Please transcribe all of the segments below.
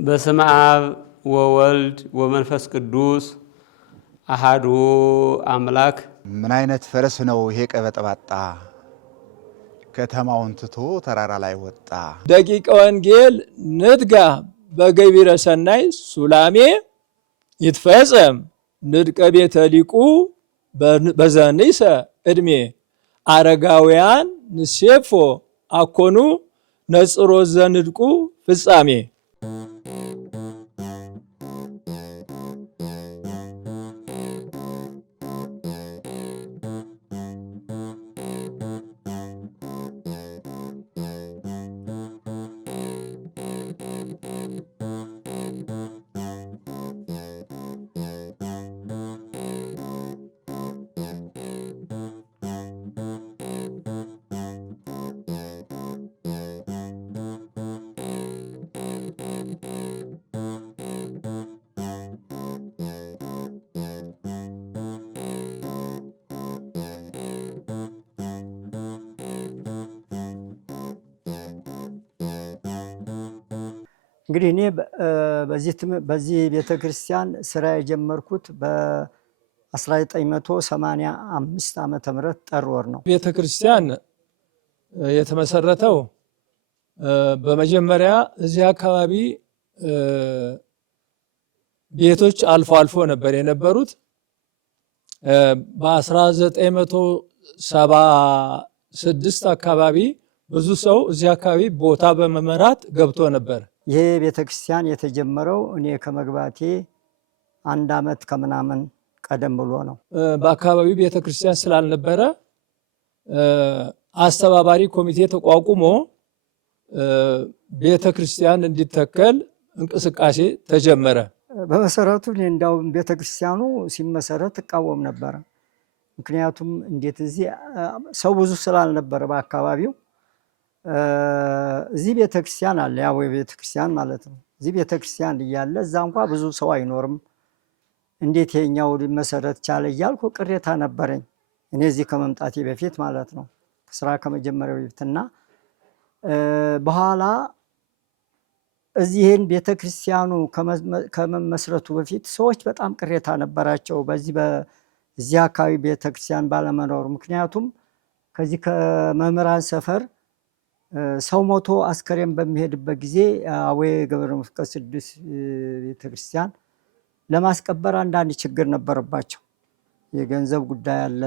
በስመ አብ ወወልድ ወመንፈስ ቅዱስ አሐዱ አምላክ። ምን አይነት ፈረስ ነው ይሄ ቀበጠባጣ? ከተማውን ትቶ ተራራ ላይ ወጣ። ደቂቀ ወንጌል ንድጋ በገቢረ ሰናይ ሱላሜ ይትፈጸም ንድቀ ቤተ ሊቁ በዘንይሰ እድሜ አረጋውያን ንሴፎ አኮኑ ነጽሮ ዘንድቁ ፍጻሜ። እንግዲህ እኔ በዚህ ቤተክርስቲያን ስራ የጀመርኩት በ1985 ዓመተ ምህረት ጥር ወር ነው። ቤተክርስቲያን የተመሰረተው በመጀመሪያ እዚህ አካባቢ ቤቶች አልፎ አልፎ ነበር የነበሩት። በ1976 አካባቢ ብዙ ሰው እዚህ አካባቢ ቦታ በመመራት ገብቶ ነበር። ይሄ ቤተክርስቲያን የተጀመረው እኔ ከመግባቴ 1 ዓመት ከምናምን ቀደም ብሎ ነው። በአካባቢው ቤተክርስቲያን ስላልነበረ አስተባባሪ ኮሚቴ ተቋቁሞ ቤተክርስቲያን እንዲተከል እንቅስቃሴ ተጀመረ። በመሰረቱ እኔ እንዳውም ቤተክርስቲያኑ ሲመሰረት እቃወም ነበረ። ምክንያቱም እንዴት እዚህ ሰው ብዙ ስላልነበረ በአካባቢው እዚህ ቤተክርስቲያን አለ፣ ያው ቤተክርስቲያን ማለት ነው። እዚህ ቤተክርስቲያን እያለ እዛ እንኳ ብዙ ሰው አይኖርም፣ እንዴት የኛው ሊመሰረት ቻለ እያልኩ ቅሬታ ነበረኝ። እኔ እዚህ ከመምጣቴ በፊት ማለት ነው፣ ስራ ከመጀመሪያው በፊትና በኋላ እዚህን ቤተክርስቲያኑ ከመመስረቱ በፊት ሰዎች በጣም ቅሬታ ነበራቸው በዚህ አካባቢ ቤተክርስቲያን ባለመኖሩ። ምክንያቱም ከዚህ ከመምህራን ሰፈር ሰው ሞቶ አስከሬን በሚሄድበት ጊዜ አቡነ ገብረ መንፈስ ቅዱስ ቤተክርስቲያን ለማስቀበር አንዳንድ ችግር ነበረባቸው። የገንዘብ ጉዳይ አለ፣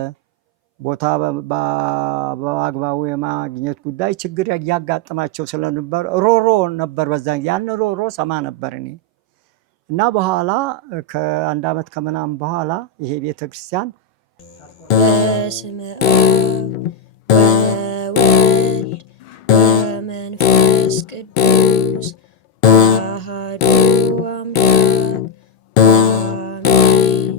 ቦታ በአግባቡ የማግኘት ጉዳይ ችግር ያጋጥማቸው ስለነበር ሮሮ ነበር። በዛን ያን ሮሮ ሰማ ነበር እኔ እና በኋላ ከ1 ዓመት ከምናምን በኋላ ይሄ ቤተክርስቲያን በስመ አብ ወወልድ ወመንፈስ ቅዱስ አሐዱ አምላክ አሜን።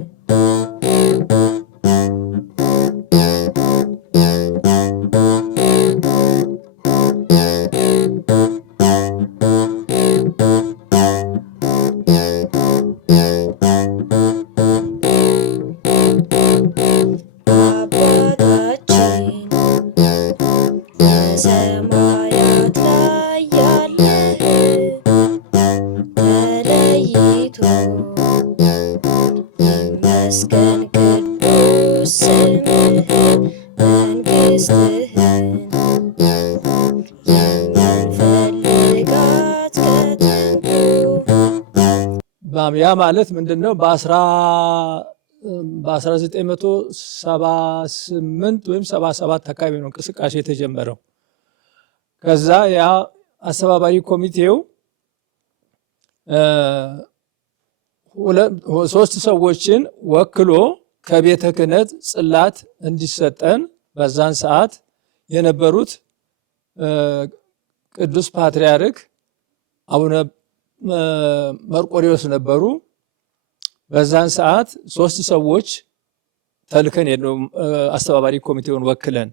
በሰማያት ላይ ያለህ ተለይቶ ይመስገን ቅዱስ ስምህ፣ መንግሥትህን የምንፈልጋት ከጥንቱ። ያ ማለት ምንድን ነው? በ1978 ወይም 77 አካባቢ ነው እንቅስቃሴ የተጀመረው። ከዛ ያ አስተባባሪ ኮሚቴው 3 ሰዎችን ወክሎ ከቤተ ክህነት ጽላት እንዲሰጠን በዛን ሰዓት የነበሩት ቅዱስ ፓትርያርክ አቡነ መርቆሬዎስ ነበሩ። በዛን ሰዓት 3 ሰዎች ተልከን አስተባባሪ ኮሚቴውን ወክለን፣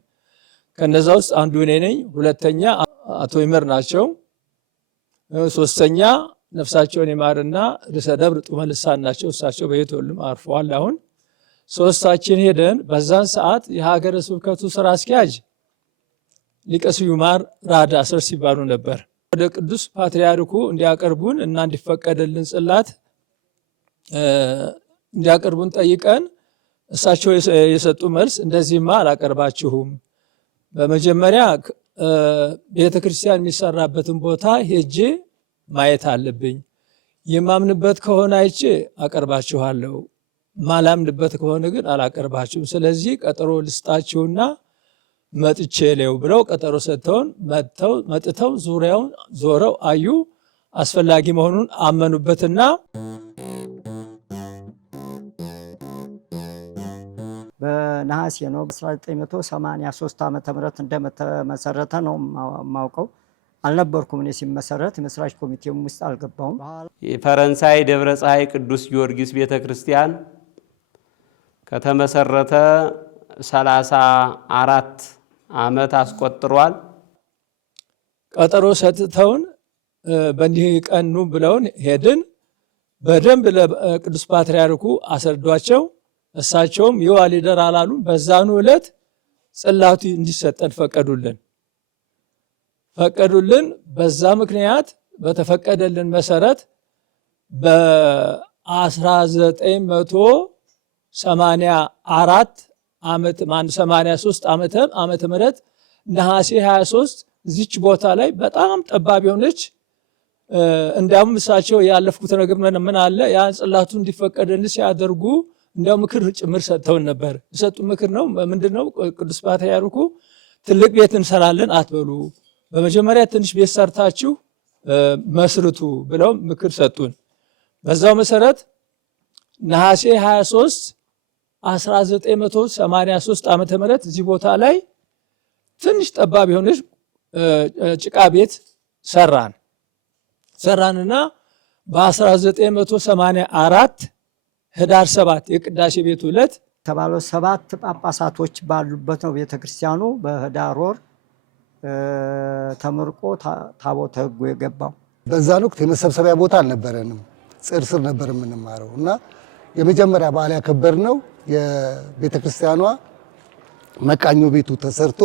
ከነዛ ውስጥ አንዱ እኔ ነኝ። ሁለተኛ አቶ ይመር ናቸው። ሶስተኛ ነፍሳቸውን ይማርና ርዕሰ ደብር ጡመ ልሳን ናቸው። እሳቸው በሕይወት የሉም፣ አርፈዋል አሁን። ሶስታችን ሄደን በዛን ሰዓት የሀገረ ስብከቱ ስራ አስኪያጅ ሊቀ ስዩማን ራዳ ስር ሲባሉ ነበር። ወደ ቅዱስ ፓትርያርኩ እንዲያቀርቡን እና እንዲፈቀድልን ጽላት እንዲያቀርቡን ጠይቀን እሳቸው የሰጡ መልስ እንደዚህማ አላቀርባችሁም፣ በመጀመሪያ ቤተክርስቲያን የሚሰራበትን ቦታ ሄጄ ማየት አለብኝ፣ የማምንበት ከሆነ አይቼ አቀርባችኋለሁ፣ ማላምንበት ከሆነ ግን አላቀርባችሁም። ስለዚህ ቀጠሮ ልስጣችሁና መጥቼ ሌው ብለው ቀጠሮ ሰጥተውን መጥተው ዙሪያውን ዞረው አዩ። አስፈላጊ መሆኑን አመኑበትና በነሐሴ ነው 1983 ዓመተ ምህረት እንደተመሰረተ ነው የማውቀው። አልነበርኩም እኔ ሲመሰረት፣ መስራች ኮሚቴም ውስጥ አልገባሁም። የፈረንሳይ ደብረ ፀሐይ ቅዱስ ጊዮርጊስ ቤተክርስቲያን ከተመሰረተ 34 ዓመት አስቆጥሯል። ቀጠሮ ሰጥተውን በእንዲህ ቀኑ ብለውን ሄድን። በደንብ ለቅዱስ ፓትርያርኩ አስረዷቸው። እሳቸውም ይዋል ይደር አላሉም። በዛኑ ዕለት ጽላቱ እንዲሰጠን ፈቀዱልን። በዛ ምክንያት በተፈቀደልን መሰረት በ1983 ዓመተ ምህረት ነሐሴ 23 እዚች ቦታ ላይ በጣም ጠባብ የሆነች እንዲያውም እሳቸው ያለፍኩት ነገር ምን አለ ያን ጽላቱ እንዲፈቀድልን ሲያደርጉ እንዲያው ምክር ጭምር ሰጥተውን ነበር። የሰጡ ምክር ነው ምንድነው? ቅዱስ ፓትርያርኩ ትልቅ ቤት እንሰራለን አትበሉ፣ በመጀመሪያ ትንሽ ቤት ሰርታችሁ መስርቱ ብለው ምክር ሰጡን። በዛው መሰረት ነሐሴ 23 1983 ዓመተ ምህረት እዚህ ቦታ ላይ ትንሽ ጠባብ የሆነች ጭቃ ቤት ሰራንና በ1984 ህዳር 7 የቅዳሴ ቤቱ ዕለት ተባለው 7 ጳጳሳቶች ባሉበት ነው ቤተክርስቲያኑ በህዳር ወር ተመርቆ ታቦተ ሕጉ የገባው። በዛን ወቅት የመሰብሰቢያ ቦታ አልነበረንም፣ ጽር ስር ነበር የምንማረው እና የመጀመሪያ በዓል ያከበርነው የቤተክርስቲያኗ መቃኞ ቤቱ ተሰርቶ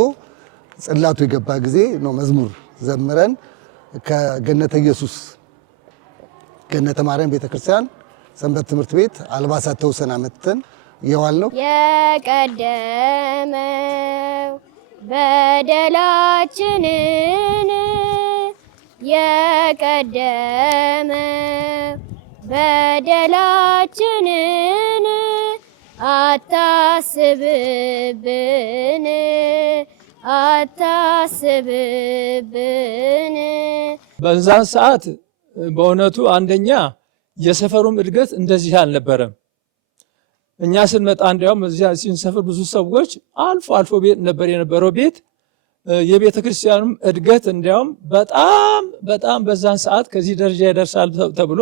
ጽላቱ የገባ ጊዜ ነው። መዝሙር ዘምረን ከገነተ ኢየሱስ ገነተ ማርያም ቤተክርስቲያን ሰንበት ትምህርት ቤት አልባሳት ተውሰን አመጥተን የዋል ነው። የቀደመው በደላችንን አታስብብን። በዛን ሰዓት በእውነቱ አንደኛ የሰፈሩም እድገት እንደዚህ አልነበረም። እኛ ስንመጣ እንዲያውም እዚያ ሲንሰፍር ብዙ ሰዎች አልፎ ቤት ነበር የነበረው ቤት። የቤተ ክርስቲያኑም እድገት እንዲያውም በጣም በዛን ሰዓት ከዚህ ደረጃ ይደርሳል ተብሎ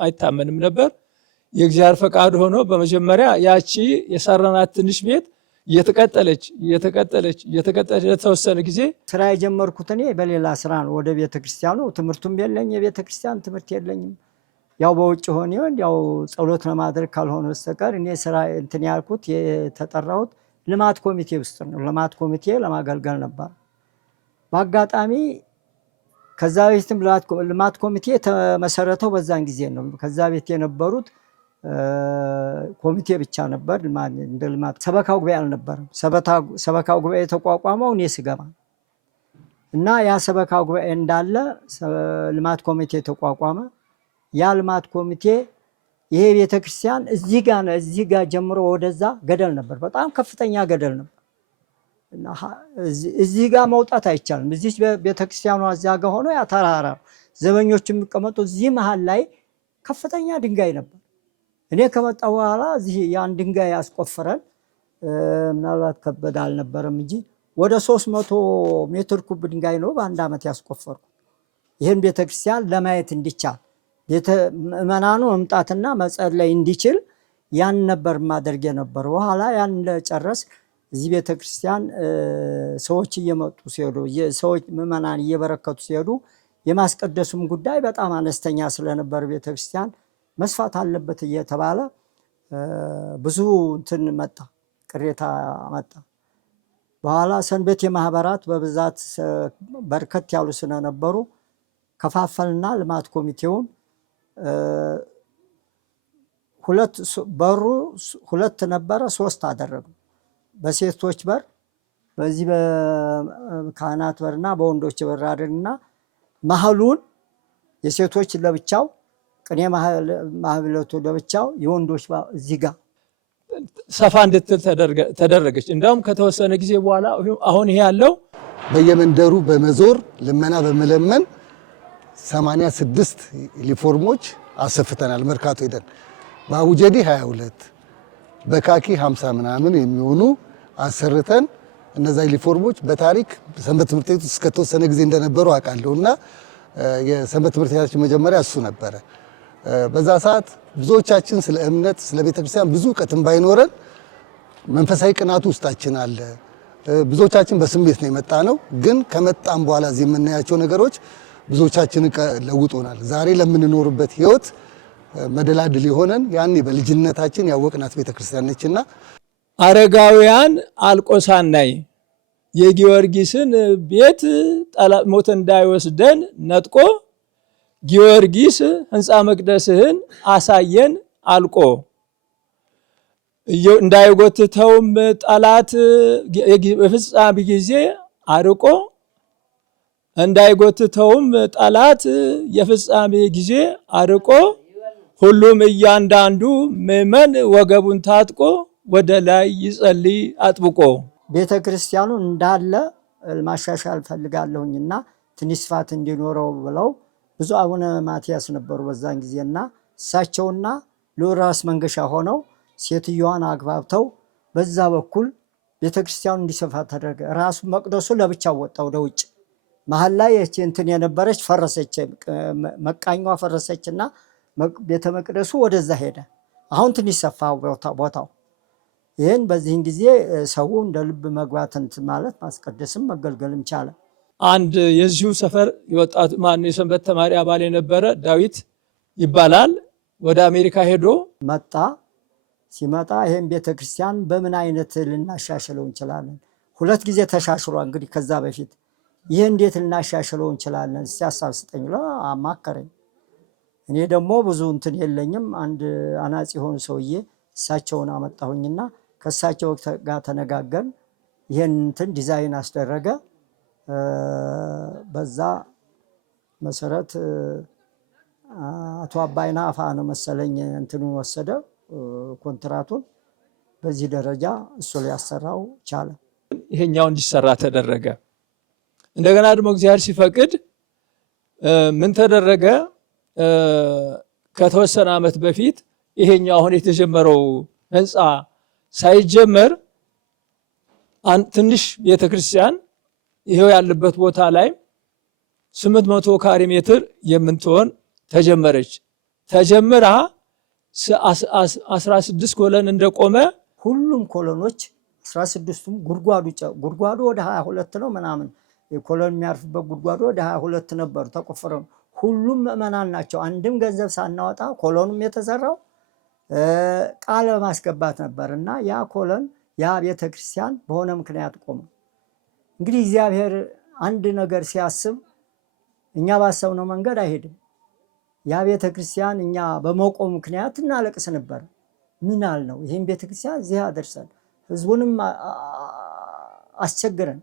አይታመንም ነበር። የእግዚአብሔር ፈቃድ ሆኖ በመጀመሪያ ያቺ የሰራናት ትንሽ ቤት እየተቀጠለች ለተወሰነ ጊዜ ስራ የጀመርኩት እኔ በሌላ ስራ ነው። ወደ ቤተ ክርስቲያኑ ትምህርቱም የለኝ፣ የቤተ ክርስቲያን ትምህርት የለኝም። ያው በውጭ ሆነ ያው ጸሎት ለማድረግ ካልሆነ በስተቀር እኔ ስራ እንትን ያልኩት የተጠራሁት ልማት ኮሚቴ ውስጥ ነው። ልማት ኮሚቴ ለማገልገል ነበር። በአጋጣሚ ከዛ በፊትም ልማት ኮሚቴ የተመሰረተው በዛን ጊዜ ነው። ከዛ ቤት የነበሩት ኮሚቴ ብቻ ነበር። እንደ ልማት ሰበካው ጉባኤ አልነበረም። ሰበካው ጉባኤ የተቋቋመው እኔ ስገባ እና ያ ሰበካው ጉባኤ እንዳለ ልማት ኮሚቴ ተቋቋመ። ያ ልማት ኮሚቴ ይሄ ቤተክርስቲያን እዚህ ጋር ጀምሮ ወደዛ ገደል ነበር፣ በጣም ከፍተኛ ገደል ነበር እና እዚህ ጋር መውጣት አይቻልም። እዚህ ቤተክርስቲያኗ እዚያ ጋር ሆኖ ያ ተራራ ዘበኞች የሚቀመጡ እዚህ መሃል ላይ ከፍተኛ ድንጋይ ነበር። እኔ ከመጣ በኋላ እዚህ ያን ድንጋይ ያስቆፍረን ምናልባት ከበደ አልነበረም እንጂ ወደ 300 ሜትር ኩብ ድንጋይ ነው በአንድ ዓመት ያስቆፈርኩ። ይህን ቤተክርስቲያን ለማየት እንዲቻል ምእመናኑ መምጣትና መጸለይ እንዲችል ያን ነበር ማድረግ የነበር። በኋላ ያን ለጨረስ እዚህ ቤተክርስቲያን ሰዎች እየመጡ ሲሄዱ ሰዎች ምእመናን እየበረከቱ ሲሄዱ የማስቀደሱም ጉዳይ በጣም አነስተኛ ስለነበር ቤተክርስቲያን መስፋት አለበት እየተባለ ብዙ እንትን መጣ፣ ቅሬታ መጣ። በኋላ ሰንበት የማህበራት በብዛት በርከት ያሉ ስለነበሩ ከፋፈልና ልማት ኮሚቴውን በሩ 2 ነበረ 3 አደረጉ። በሴቶች በር በዚህ በካህናት በርና በወንዶች በር አድርግና መሀሉን የሴቶች ለብቻው ቅኔ ማህበለቱ ለብቻው የወንዶች እዚህ ጋር ሰፋ እንድትል ተደረገች። እንደውም ከተወሰነ ጊዜ በኋላ አሁን ይሄ ያለው በየመንደሩ በመዞር ልመና በመለመን 86 ዩኒፎርሞች አሰፍተናል። መርካቶ ሄደን በአቡጀዲ 22 በካኪ 50 ምናምን የሚሆኑ አሰርተን እነዛ ዩኒፎርሞች በታሪክ ሰንበት ትምህርት ቤት ውስጥ ከተወሰነ ጊዜ እንደነበሩ አውቃለሁና የሰንበት ትምህርት ቤታችን መጀመሪያ እሱ ነበረ። በዛ ሰዓት ብዙዎቻችን ስለ እምነት ስለ ቤተክርስቲያን ብዙ እውቀትም ባይኖረን መንፈሳዊ ቅናቱ ውስጣችን አለ። ብዙዎቻችን በስሜት ነው የመጣ ነው። ግን ከመጣም በኋላ እዚህ የምናያቸው ነገሮች ብዙዎቻችን ለውጦናል። ዛሬ ለምንኖርበት ህይወት መደላድል የሆነን ያኔ በልጅነታችን ያወቅናት ቤተክርስቲያን ነችና አረጋውያን አልቆሳናይ የጊዮርጊስን ቤት ጠላት ሞት እንዳይወስደን ነጥቆ ጊዮርጊስ ህንፃ መቅደስህን አሳየን አልቆ እንዳይጎትተውም ጠላት በፍጻሜ ጊዜ አርቆ እንዳይጎትተውም ጠላት የፍጻሜ ጊዜ አርቆ ሁሉም እያንዳንዱ ምእመን ወገቡን ታጥቆ ወደ ላይ ይጸልይ አጥብቆ። ቤተ ክርስቲያኑ እንዳለ ማሻሻል ፈልጋለሁኝና ትንሽ ስፋት እንዲኖረው ብለው ብዙ አቡነ ማትያስ ነበሩ በዛን ጊዜና እሳቸውና ራስ መንገሻ ሆነው ሴትዮዋን አግባብተው በዛ በኩል ቤተ ክርስቲያኑ እንዲሰፋ ተደረገ። ራሱ መቅደሱ ለብቻው ወጣ ወደ ውጭ። መሀል ላይ እንትን የነበረች ፈረሰች፣ መቃኛዋ ፈረሰችና ቤተ መቅደሱ ወደዛ ሄደ። አሁን ትንሽ ሰፋ ቦታው። ይህን በዚህን ጊዜ ሰው እንደ ልብ መግባት እንትን ማለት ማስቀደስም መገልገልም ቻለ። አንድ የዚሁ ሰፈር የወጣት ማን የሰንበት ተማሪ አባል የነበረ ዳዊት ይባላል ወደ አሜሪካ ሄዶ መጣ። ሲመጣ ይሄን ቤተክርስቲያን በምን አይነት ልናሻሽለው እንችላለን? 2 ጊዜ ተሻሽሏል። እንግዲህ ከዛ በፊት ይሄ እንዴት ልናሻሽለው እንችላለን? እስቲ ሐሳብ ስጠኝ ብሎ አማከረኝ። እኔ ደግሞ ብዙ እንትን የለኝም። አንድ አናጺ ሆኑ ሰውዬ እሳቸውን አመጣሁኝና ከእሳቸው ጋር ተነጋገርን። ይሄን እንትን ዲዛይን አስደረገ። በዛ መሰረት አቶ አባይና አፋ ነው መሰለኝ እንትኑን ወሰደ ኮንትራቱን። በዚህ ደረጃ እሱ ሊያሰራው ቻለ። ይሄኛው እንዲሰራ ተደረገ። እንደገና ደግሞ እግዚአብሔር ሲፈቅድ ምን ተደረገ? ከተወሰነ ዓመት በፊት ይሄኛው አሁን የተጀመረው ህንፃ ሳይጀመር ትንሽ ቤተክርስቲያን ይሄው ያለበት ቦታ ላይ 800 ካሬ ሜትር የምትሆን ተጀመረች። ተጀምራ 16 ኮለን እንደቆመ ሁሉም ኮሎኖች 16ቱም ጉድጓዱ ወደ 22 ነው ምናምን የኮሎን የሚያርፍበት ጉድጓዱ ወደ 22 ነበሩ ተቆፈረው። ሁሉም ምእመናን ናቸው። አንድም ገንዘብ ሳናወጣ ኮሎኑም የተሰራው ቃል በማስገባት ነበርና ያ ኮሎን ያ ቤተክርስቲያን በሆነ ምክንያት ቆመ። እንግዲህ እግዚአብሔር አንድ ነገር ሲያስብ እኛ ባሰብነው መንገድ አይሄድም። ያ ቤተክርስቲያን እኛ በመቆሙ ምክንያት እናለቅስ ነበር። ምን አልነው? ይሄን ቤተክርስቲያን እዚህ አደርሰን ህዝቡንም አስቸግረን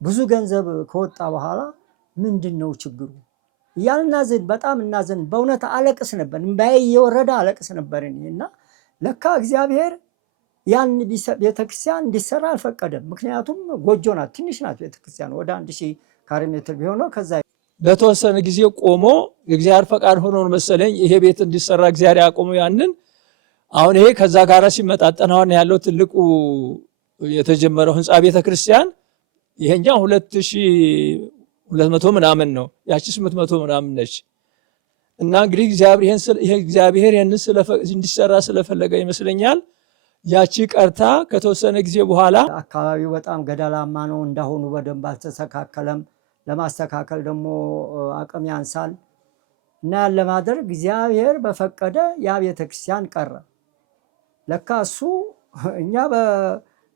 ብዙ ገንዘብ ከወጣ በኋላ ምንድነው ችግሩ እያልናዝን በጣም እናዝን። በእውነት አለቅስ ነበር። እንባዬ እየወረደ አለቅስ ነበር እና ለካ እግዚአብሔር ያን ቤተክርስቲያን እንዲሰራ አልፈቀደም። ምክንያቱም ጎጆ ናት፣ ትንሽ ናት ቤተክርስቲያን ወደ 1000 ካሬ ሜትር ቢሆነው ከዛ ለተወሰነ ጊዜ ቆሞ የእግዚአብሔር ፈቃድ ሆኖ መሰለኝ ይሄ ቤት እንዲሰራ እግዚአብሔር ያቆመው ያንን። አሁን ይሄ ከዛ ጋር ሲመጣጠን አሁን ያለው ትልቁ የተጀመረው ህንፃ ቤተክርስቲያን ይሄኛው 2200 ምናምን ነው፣ ያቺ 800 ምናምን ነች። እና እንግዲህ እግዚአብሔር ይሄን እንዲሰራ ስለፈለገ ይመስለኛል ያቺ ቀርታ ከተወሰነ ጊዜ በኋላ አካባቢው በጣም ገደላማ ነው፣ እንዳሁኑ በደንብ አልተስተካከለም። ለማስተካከል ደግሞ አቅም ያንሳል እና ያለ ማድረግ እግዚአብሔር በፈቀደ ያ ቤተክርስቲያን ቀረ። ለካ እሱ እኛ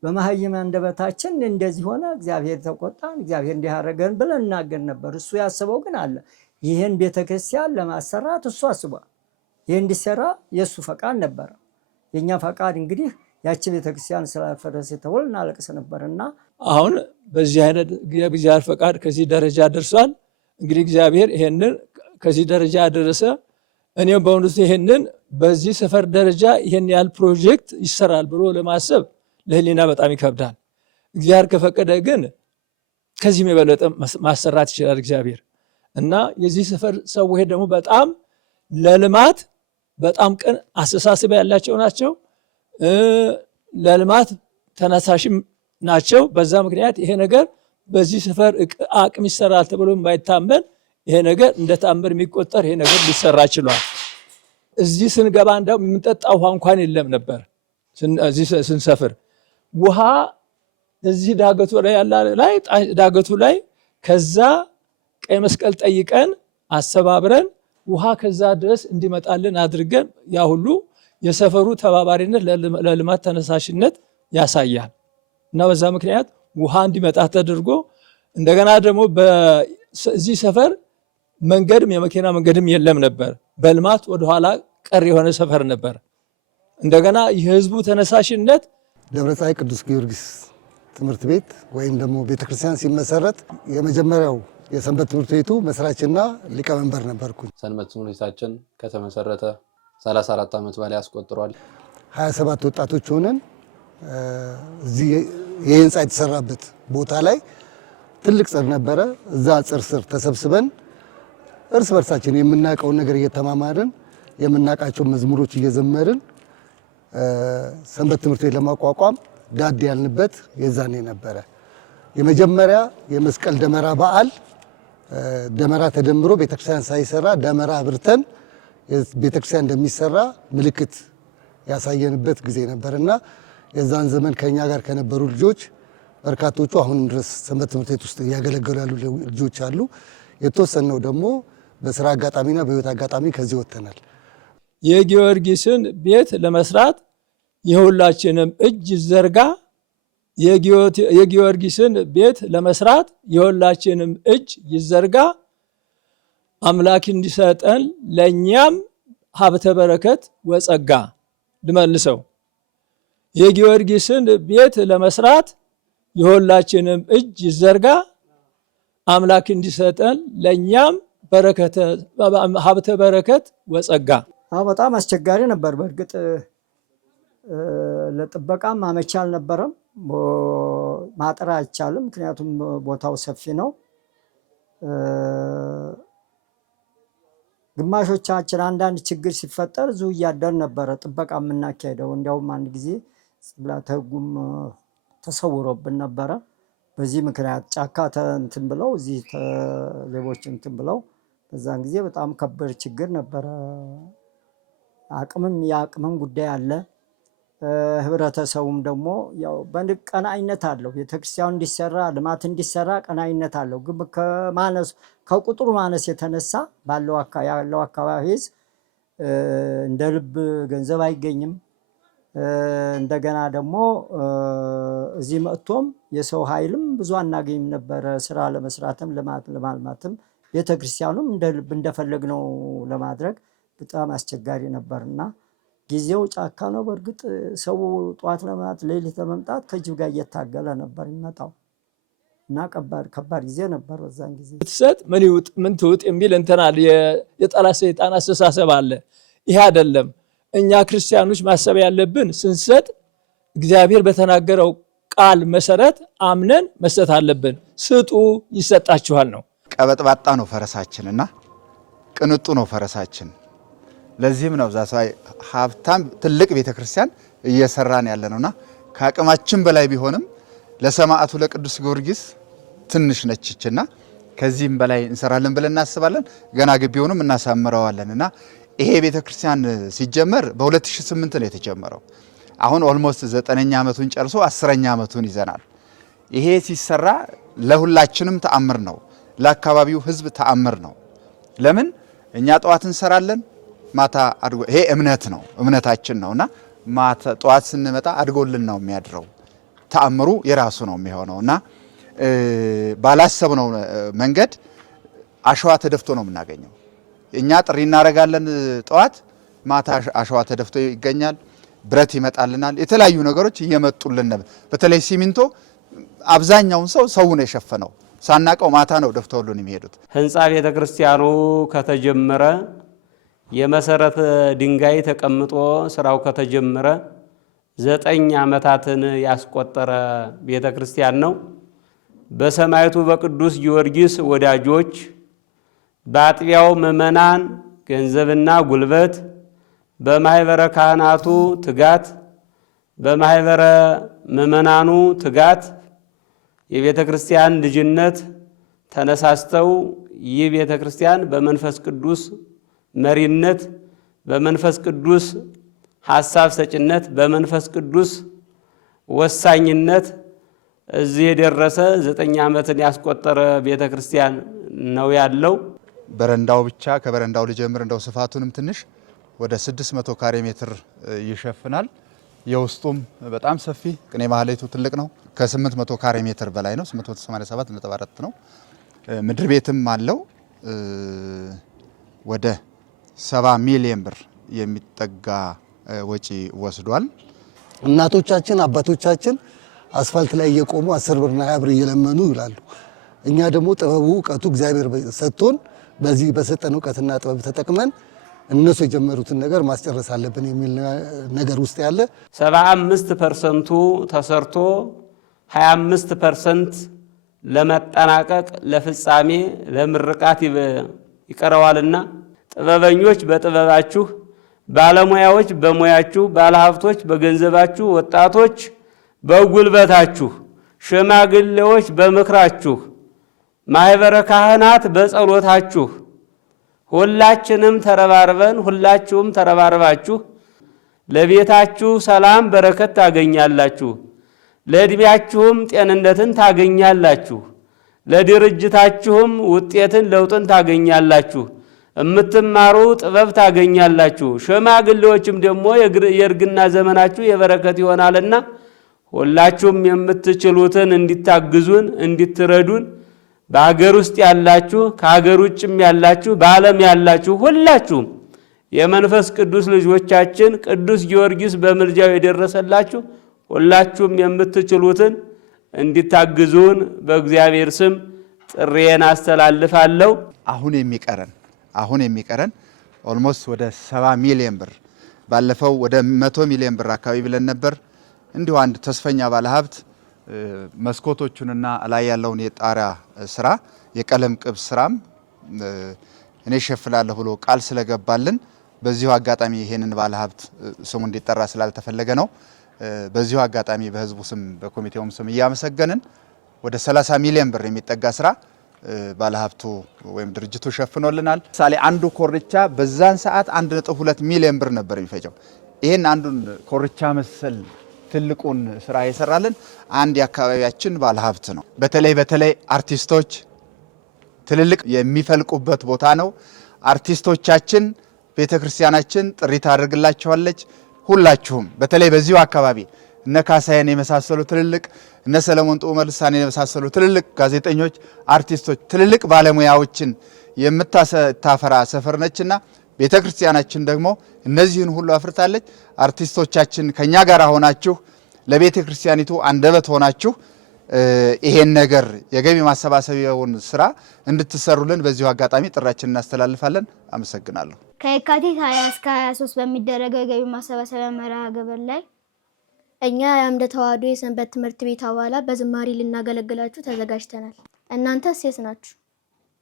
በመሀይም አንደበታችን እንደዚህ ሆነ፣ እግዚአብሔር ተቆጣን፣ እግዚአብሔር እንዲህ አደረገን ብለን እናገር ነበር። እሱ ያሰበው ግን አለ። ይህን ቤተክርስቲያን ለማሰራት እሱ አስቧል። ይህ እንዲሰራ የእሱ ፈቃድ ነበረ። የእኛ ፈቃድ እንግዲህ ያቺ ቤተክርስቲያን ስላፈረሰ ተብሎ እናለቅስ ነበርና አሁን በዚህ አይነት የእግዚአብሔር ፈቃድ ከዚህ ደረጃ ደርሷል። እንግዲህ እግዚአብሔር ይሄንን ከዚህ ደረጃ ያደረሰ እኔም በእውነቱ ይሄንን በዚህ ሰፈር ደረጃ ይሄን ያህል ፕሮጀክት ይሰራል ብሎ ለማሰብ ለህሊና በጣም ይከብዳል። እግዚአብሔር ከፈቀደ ግን ከዚህም የበለጠ ማሰራት ይችላል እግዚአብሔር እና የዚህ ሰፈር ሰዎች ደግሞ በጣም ለልማት በጣም ቅን አስተሳሰብ ያላቸው ናቸው። ለልማት ተነሳሽም ናቸው። በዛ ምክንያት ይሄ ነገር በዚህ ሰፈር አቅም ይሰራል ተብሎ የማይታመን ይሄ ነገር እንደ ተአምር የሚቆጠር ይሄ ነገር ሊሰራ ችሏል። እዚህ ስንገባ እንደው የምንጠጣ ውሃ እንኳን የለም ነበር። እዚህ ስንሰፍር ውሃ እዚህ ዳገቱ ላይ ከዛ ቀይ መስቀል ጠይቀን አሰባብረን ውሃ ከዛ ድረስ እንዲመጣልን አድርገን ያ ሁሉ የሰፈሩ ተባባሪነት ለልማት ተነሳሽነት ያሳያል እና በዛ ምክንያት ውሃ እንዲመጣ ተደርጎ እንደገና ደግሞ በዚህ ሰፈር መንገድም የመኪና መንገድም የለም ነበር። በልማት ወደኋላ ቀር የሆነ ሰፈር ነበር። እንደገና የህዝቡ ተነሳሽነት ደብረ ፀሐይ ቅዱስ ጊዮርጊስ ትምህርት ቤት ወይም ደግሞ ቤተክርስቲያን ሲመሰረት የመጀመሪያው የሰንበት ትምህርት ቤቱ መስራችና ሊቀመንበር ነበርኩኝ። ሰንበት ትምህርት ቤታችን ከተመሰረተ 34 ዓመት በላይ አስቆጥሯል። 27 ወጣቶች ሆነን እዚህ ይህ ህንፃ የተሰራበት ቦታ ላይ ትልቅ ጽር ነበረ። እዛ ጽር ስር ተሰብስበን እርስ በርሳችን የምናውቀውን ነገር እየተማማርን የምናውቃቸው መዝሙሮች እየዘመርን ሰንበት ትምህርት ቤት ለማቋቋም ዳድ ያልንበት የዛኔ ነበረ። የመጀመሪያ የመስቀል ደመራ በዓል ደመራ ተደምሮ ቤተክርስቲያን ሳይሰራ ደመራ አብርተን ቤተክርስቲያን እንደሚሰራ ምልክት ያሳየንበት ጊዜ ነበርና የዛን ዘመን ከኛ ጋር ከነበሩ ልጆች በርካቶቹ አሁን ድረስ ሰንበት ትምህርት ቤት ውስጥ እያገለገሉ ያሉ ልጆች አሉ። የተወሰነው ደግሞ በስራ አጋጣሚና በህይወት አጋጣሚ ከዚህ ወጥተናል። የጊዮርጊስን ቤት ለመስራት የሁላችንም እጅ ዘርጋ። የጊዮርጊስን ቤት ለመስራት የሁላችንም እጅ ይዘርጋ። አምላክ እንዲሰጠን ለኛም ሀብተ በረከት ወጸጋ። ልመልሰው፣ የጊዮርጊስን ቤት ለመስራት የሁላችንም እጅ ይዘርጋ። አምላክ እንዲሰጠን ለኛም ሀብተ በረከት ወጸጋ። በጣም አስቸጋሪ ነበር። በእርግጥ ለጥበቃም አመቺ አልነበረም። ማጠር አይቻልም፣ ምክንያቱም ቦታው ሰፊ ነው። ግማሾቻችን አንዳንድ ችግር ሲፈጠር እዚሁ እያደር ነበረ ጥበቃ የምናካሄደው። እንዲያውም አንድ ጊዜ ጽላተ ሕጉም ተሰውሮብን ነበረ። በዚህ ምክንያት ጫካ እንትን ብለው እዚህ ሌቦች እንትን ብለው በዛን ጊዜ በጣም ከባድ ችግር ነበረ። የአቅምም ጉዳይ አለ። ህብረተሰቡም ደግሞ ያው ቀናኢነት አለው። ቤተክርስቲያኑ እንዲሰራ ልማት እንዲሰራ ቀናኢነት አለው። ግን ከቁጥሩ ማነስ የተነሳ ያለው አካባቢ ህዝብ እንደ ልብ ገንዘብ አይገኝም። እንደገና ደግሞ እዚህ መጥቶም የሰው ኃይልም ብዙ አናገኝም ነበረ። ስራ ለመስራትም ለማልማትም ቤተክርስቲያኑም እንደ ልብ እንደፈለግነው ለማድረግ በጣም አስቸጋሪ ነበርና ጊዜው ጫካ ነው። በእርግጥ ሰው ጧት ለማት ሌሊት ለመምጣት ከጅብ ጋር እየታገለ ነበር የሚመጣው እና ከባድ ጊዜ ነበር። በዛን ጊዜ ትሰጥ ምን ትውጥ የሚል እንትናል የጠላት ሰይጣን አስተሳሰብ አለ። ይሄ አይደለም። እኛ ክርስቲያኖች ማሰብ ያለብን ስንሰጥ እግዚአብሔር በተናገረው ቃል መሰረት አምነን መስጠት አለብን። ስጡ ይሰጣችኋል ነው። ቀበጥባጣ ነው ፈረሳችንና ቅንጡ ነው ፈረሳችን። ለዚህም ነው ዛሳይ ሀብታም ትልቅ ቤተክርስቲያን እየሰራን ያለነውና ከአቅማችን በላይ ቢሆንም ለሰማዕቱ ለቅዱስ ጊዮርጊስ ትንሽ ነችና ከዚህም በላይ እንሰራለን ብለን እናስባለን። ገና ግቢውንም እናሳምረዋለንና ይሄ ቤተክርስቲያን ሲጀመር በ2008 ነው የተጀመረው። አሁን ኦልሞስት 9ኛ ዓመቱን ጨርሶ 10ኛ ዓመቱን ይዘናል። ይሄ ሲሰራ ለሁላችንም ተአምር ነው፣ ለአካባቢው ህዝብ ተአምር ነው። ለምን እኛ ጠዋት እንሰራለን ማታ አድጎ ይሄ እምነት ነው፣ እምነታችን ነውና ማታ ጠዋት ስንመጣ አድጎልን ነው የሚያድረው። ተአምሩ የራሱ ነው የሚሆነውና ባላሰብነው መንገድ አሸዋ ተደፍቶ ነው የምናገኘው። እኛ ጥሪ እናደርጋለን ጠዋት፣ ማታ አሸዋ ተደፍቶ ይገኛል። ብረት ይመጣልናል። የተለያዩ ነገሮች እየመጡልን ነበር። በተለይ ሲሚንቶ አብዛኛውን ሰው ነው የሸፈነው። ሳናቀው ማታ ነው ደፍተውልን የሚሄዱት። ህንፃ ቤተ ክርስቲያኑ ከተጀመረ የመሰረተ ድንጋይ ተቀምጦ ስራው ከተጀመረ 9 ዓመታትን ያስቆጠረ ቤተ ክርስቲያን ነው። በሰማዕቱ በቅዱስ ጊዮርጊስ ወዳጆች በአጥቢያው ምዕመናን ገንዘብና ጉልበት በማህበረ ካህናቱ ትጋት በማህበረ ምዕመናኑ ትጋት የቤተ ክርስቲያን ልጅነት ተነሳስተው ይህ ቤተ ክርስቲያን በመንፈስ ቅዱስ መሪነት በመንፈስ ቅዱስ ሐሳብ ሰጭነት በመንፈስ ቅዱስ ወሳኝነት እዚህ የደረሰ 9 ዓመትን ያስቆጠረ ቤተ ክርስቲያን ነው ያለው። በረንዳው ብቻ ከበረንዳው ልጀምር እንደው ስፋቱንም ትንሽ ወደ 600 ካሬ ሜትር ይሸፍናል። የውስጡም በጣም ሰፊ ቅኔ ማህሌቱ ትልቅ ነው። ከ800 ካሬ ሜትር በላይ ነው። 887.4 ነው። ምድር ቤትም አለው። ወደ 70 ሚሊዮን ብር የሚጠጋ ወጪ ወስዷል። እናቶቻችን አባቶቻችን አስፋልት ላይ እየቆሙ 10 ብርና 20 ብር እየለመኑ ይላሉ። እኛ ደግሞ ጥበቡ እውቀቱ እግዚአብሔር ሰጥቶን በዚህ በሰጠን እውቀትና ጥበብ ተጠቅመን እነሱ የጀመሩትን ነገር ማስጨረስ አለብን የሚል ነገር ውስጥ ያለ 75% ተሰርቶ 25% ለመጠናቀቅ ለፍጻሜ ለምርቃት ይቀረዋልና ጥበበኞች በጥበባችሁ፣ ባለሙያዎች በሙያችሁ፣ ባለሀብቶች በገንዘባችሁ፣ ወጣቶች በጉልበታችሁ፣ ሽማግሌዎች በምክራችሁ፣ ማህበረ ካህናት በጸሎታችሁ ሁላችንም ተረባርበን ሁላችሁም ተረባርባችሁ ለቤታችሁ ሰላም በረከት ታገኛላችሁ። ለእድሜያችሁም ጤንነትን ታገኛላችሁ። ለድርጅታችሁም ውጤትን ለውጥን ታገኛላችሁ። የምትማሩ ጥበብ ታገኛላችሁ። ሽማግሌዎችም ደግሞ የእርግና ዘመናችሁ የበረከት ይሆናልና ሁላችሁም የምትችሉትን እንዲታግዙን እንዲትረዱን በሀገር ውስጥ ያላችሁ ከሀገር ውጭም ያላችሁ በዓለም ያላችሁ ሁላችሁም የመንፈስ ቅዱስ ልጆቻችን ቅዱስ ጊዮርጊስ በምልጃው የደረሰላችሁ ሁላችሁም የምትችሉትን እንዲታግዙን በእግዚአብሔር ስም ጥሪዬን አስተላልፋለሁ። አሁን የሚቀረን ኦልሞስት ወደ 70 ሚሊዮን ብር ባለፈው ወደ 100 ሚሊዮን ብር አካባቢ ብለን ነበር። እንዲሁ አንድ ተስፈኛ ባለሀብት መስኮቶቹንና ላይ ያለውን የጣሪያ ስራ የቀለም ቅብ ስራም እኔ ሸፍላለሁ ብሎ ቃል ስለገባልን በዚሁ አጋጣሚ ይሄንን ባለሀብት ስሙ እንዲጠራ ስላልተፈለገ ነው። በዚሁ አጋጣሚ በህዝቡ ስም በኮሚቴውም ስም እያመሰገንን ወደ 30 ሚሊዮን ብር የሚጠጋ ስራ ባለሀብቱ ወይም ድርጅቱ ሸፍኖልናል። ምሳሌ አንዱ ኮርቻ በዛን ሰዓት 1.2 ሚሊዮን ብር ነበር የሚፈጀው። ይሄን አንዱን ኮርቻ መሰል ትልቁን ስራ የሰራልን አንድ የአካባቢያችን ባለሀብት ነው። በተለይ አርቲስቶች ትልልቅ የሚፈልቁበት ቦታ ነው። አርቲስቶቻችን ቤተክርስቲያናችን ጥሪ ታደርግላቸዋለች። ሁላችሁም በተለይ በዚሁ አካባቢ እነ ካሳየን የመሳሰሉ ትልልቅ እነ ሰለሞን ጡመ ልሳኔን የመሳሰሉ ትልልቅ ጋዜጠኞች፣ አርቲስቶች፣ ትልልቅ ባለሙያዎችን የምታፈራ ሰፈር ነችና ቤተክርስቲያናችን ደግሞ እነዚህን ሁሉ አፍርታለች። አርቲስቶቻችን ከኛ ጋር ሆናችሁ ለቤተክርስቲያኒቱ አንደበት ሆናችሁ ይሄን ነገር የገቢ ማሰባሰቢያውን ስራ እንድትሰሩልን በዚሁ አጋጣሚ ጥራችንን እናስተላልፋለን። አመሰግናለሁ። ከየካቲት 20 እስከ 23 በሚደረገው የገቢ ማሰባሰቢያ መርሃ ግብር ላይ እኛ የአምደ ተዋሕዶ የሰንበት ትምህርት ቤት አባላት በዝማሬ ልናገለግላችሁ ተዘጋጅተናል። እናንተስ የት ናችሁ?